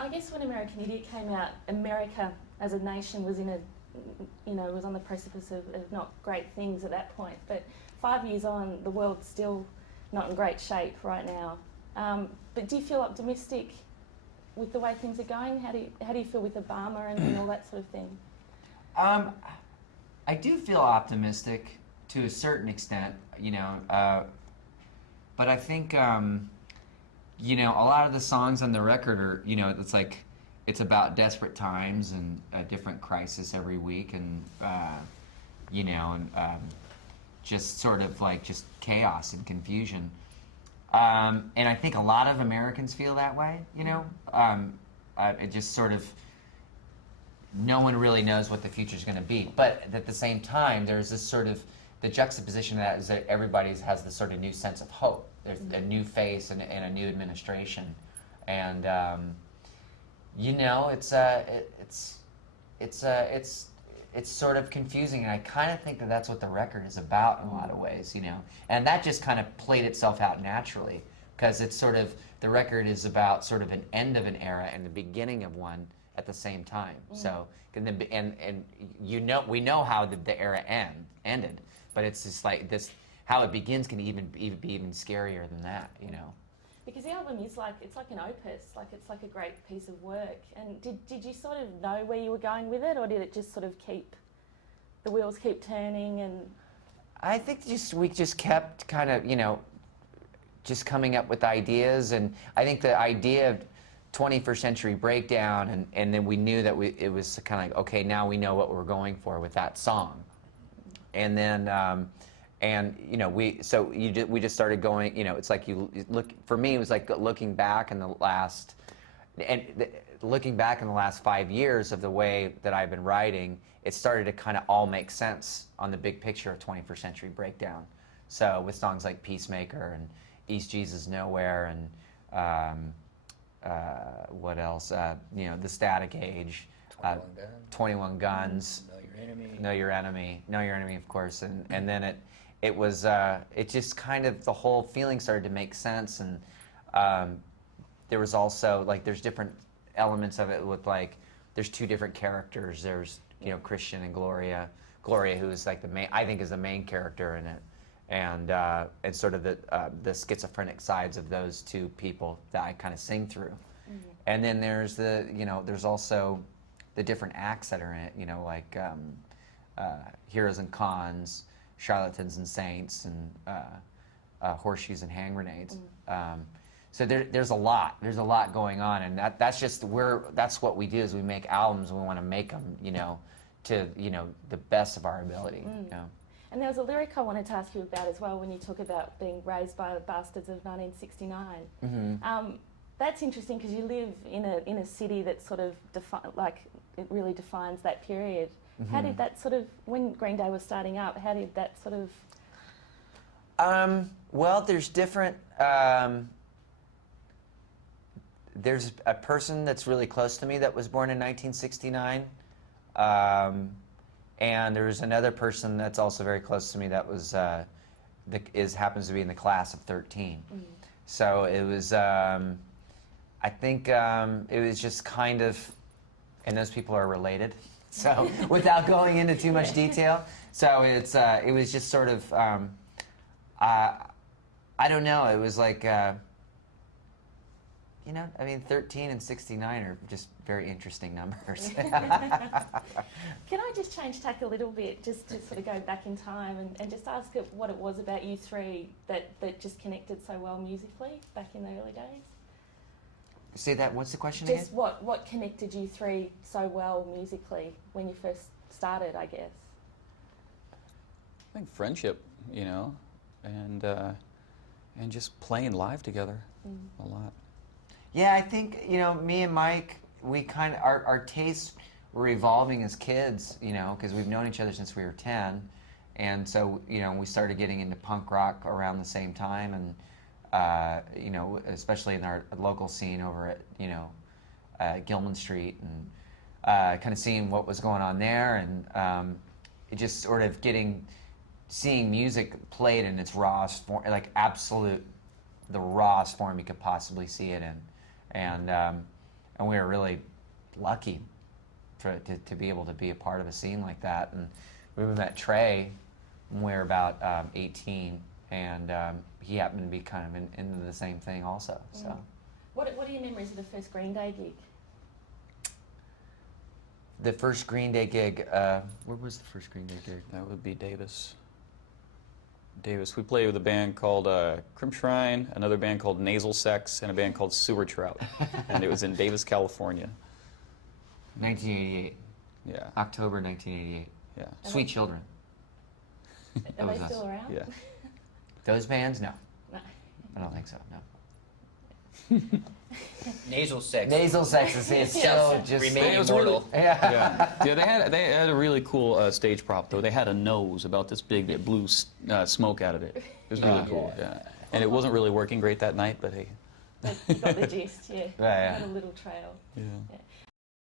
I guess when American Idiot came out, America as a nation was in a, was on the precipice of not great things at that point. But 5 years on, the world's still not in great shape right now. But do you feel optimistic with the way things are going? How do you feel with Obama and all that sort of thing? I do feel optimistic to a certain extent, but I think, a lot of the songs on the record are, it's like, it's about desperate times and a different crisis every week, and, just sort of like just chaos and confusion. And I think a lot of Americans feel that way, it just sort of, no one really knows what the future's going to be. But at the same time, there's this sort of, the juxtaposition of that is that everybody has this sort of new sense of hope. There's a new face and a new administration, and it's sort of confusing. And I kind of think that that's what the record is about in a lot of ways, And that just kind of played itself out naturally, because it's sort of, the record is about sort of an end of an era and the beginning of one at the same time. So, we know how the era ended, but it's just like this, how it begins can be even scarier than that, Because the album is like, it's like an opus, it's like a great piece of work. And did you sort of know where you were going with it, or did it just sort of the wheels keep turning? And I think we just kept kind of, just coming up with ideas, and I think the idea of 21st Century Breakdown, and then we knew that it was kind of like, okay, now we know what we're going for with that song. And then, we just started going, it's like for me, it was like looking back in the last 5 years of the way that I've been writing, it started to kind of all make sense on the big picture of 21st Century Breakdown. So with songs like Peacemaker and East Jesus Nowhere, and what else? The Static Age, 21 Guns, Know Your Enemy, of course, and then it just kind of, the whole feeling started to make sense, and there was also like, there's different elements of it with, like, there's two different characters. There's Christian and Gloria, who's like I think is the main character in it, and sort of the schizophrenic sides of those two people that I kind of sing through. And then there's there's also the different acts that are in it, like Heroes and Cons, Charlatans and Saints, and Horseshoes and Hand Grenades. So there's a lot going on, and that's what we do, is we make albums, and we want to make them, to the best of our ability. And there was a lyric I wanted to ask you about as well, when you talk about being raised by the bastards of 1969. That's interesting, because you live in a city that sort of it really defines that period. How did that sort of, when Green Day was starting up, how did that sort of? Well, there's different. There's a person that's really close to me that was born in 1969, and there's another person that's also very close to me that was happens to be in the class of 13. So it was. I think it was just kind of, and those people are related. So without going into too much detail, so it was just sort of, I don't know. It was like, 13 and 69 are just very interesting numbers. Can I just change tack a little bit, just to sort of go back in time and just ask what it was about you three that just connected so well musically back in the early days? Say that, what's the question just again? What connected you three so well musically when you first started, I guess? I think friendship, and just playing live together a lot. Yeah, I think, me and Mike, we kind of, our tastes were evolving as kids, because we've known each other since we were 10. And so, we started getting into punk rock around the same time, and especially in our local scene over at Gilman Street, and kind of seeing what was going on there, and it just sort of seeing music played in its rawest form, like the rawest form you could possibly see it in, and and we were really lucky to be able to be a part of a scene like that. And we met Trey when we were about 18, and he happened to be kind of into the same thing also. So, what are your memories of the first Green Day gig? the first Green Day gig, where was the first Green Day gig? That would be Davis. We played with a band called Crimshrine, another band called Nasal Sex, and a band called Sewer Trout. And it was in Davis, California. 1988. Yeah. October 1988. Yeah. Sweet Children. Are was they us. still around? Yeah. Those bands? No. No. I don't think so, no. Nasal sex. Nasal Sex is still just... Remain It was immortal. Yeah. Yeah, they had a really cool stage prop though. They had a nose about this big that blew smoke out of it. It was really cool. Yeah, and it wasn't really working great that night, but hey. But you got the gist, yeah. Yeah. Had a little trail. Yeah. Yeah.